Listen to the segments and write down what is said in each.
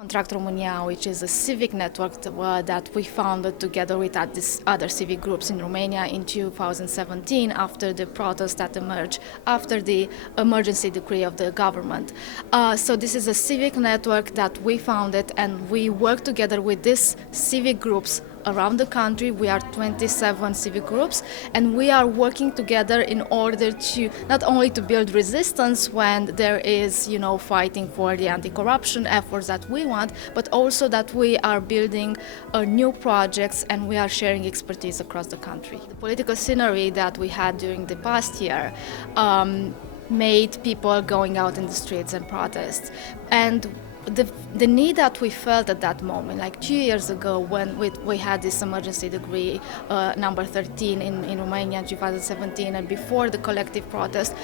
Contract Romania, which is a civic network that we founded together with other civic groups in Romania in 2017 after the protests that emerged after the emergency decree of the government. So this is a civic network that we founded, and we work together with these civic groups around the country. We are 27 civic groups, and we are working together in order to not only to build resistance when there is, fighting for the anti-corruption efforts that we want, but also that we are building new projects and we are sharing expertise across the country. The political scenery that we had during the past year made people going out in the streets and protest. And the need that we felt at that moment, like 2 years ago when we had this emergency decree number 13 in Romania in 2017, and before the collective protest,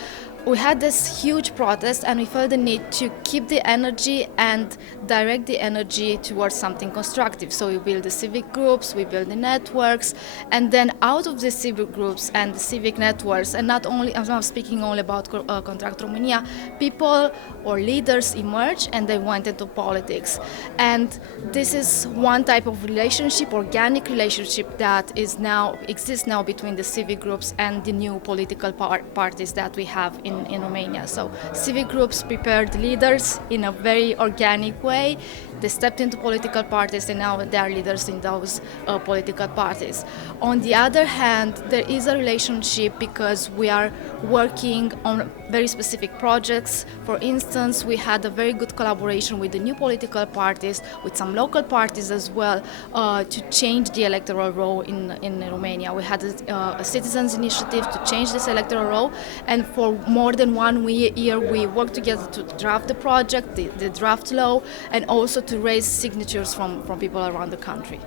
we had this huge protest, and we felt the need to keep the energy and direct the energy towards something constructive. So we build the civic groups, we build the networks, and then out of the civic groups and the civic networks, and not only, I'm not speaking only about Contract Romania, people or leaders emerge and they went into politics. And this is one type of relationship, organic relationship, that exists now between the civic groups and the new political parties that we have in Romania. So civic groups prepared leaders in a very organic way. They stepped into political parties, and now they are leaders in those political parties. On the other hand, there is a relationship because we are working on very specific projects. For instance, we had a very good collaboration with the new political parties, with some local parties as well, to change the electoral roll in Romania. We had a citizens initiative to change this electoral roll, and for more than 1 year we worked together to draft the project, the draft law, and also to raise signatures from people around the country.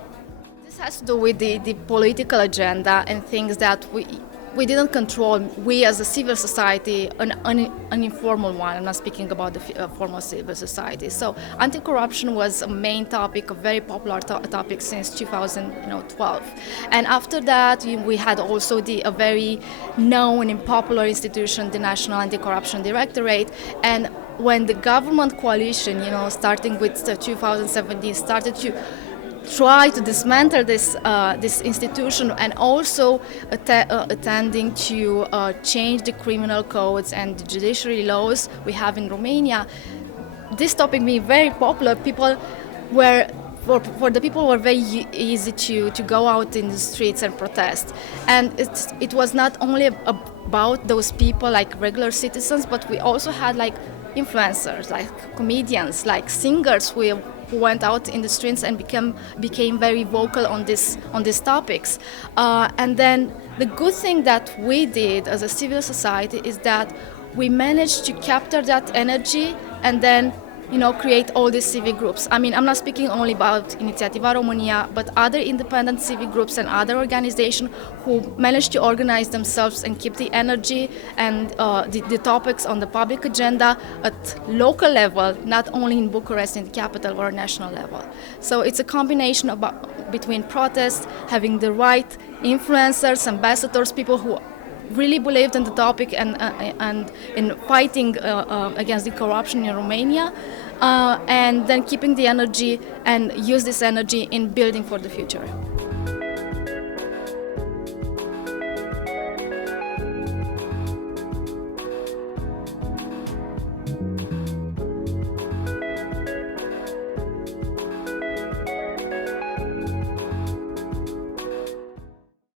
This has to do with the political agenda and things that we didn't control. We as a civil society, an informal one, I'm not speaking about the formal civil society. So anti-corruption was a main topic, a very popular topic since 2012. And after that, we had also a very known and popular institution, the National Anti-Corruption Directorate. And when the government coalition, starting with 2017, started to try to dismantle this institution, and also attending to change the criminal codes and the judiciary laws we have in Romania, this topic being very popular, for the people were very easy to go out in the streets and protest. And it was not only about those people, like regular citizens, but we also had like influencers, like comedians, like singers who went out in the streets and became very vocal on these topics. And then the good thing that we did as a civil society is that we managed to capture that energy and then create all these civic groups. I mean, I'm not speaking only about Inițiativa România, but other independent civic groups and other organizations who managed to organize themselves and keep the energy and the topics on the public agenda at local level, not only in Bucharest, in the capital, or national level. So it's a combination between protests, having the right influencers, ambassadors, people who really believed in the topic and in fighting against the corruption in Romania, and then keeping the energy and use this energy in building for the future.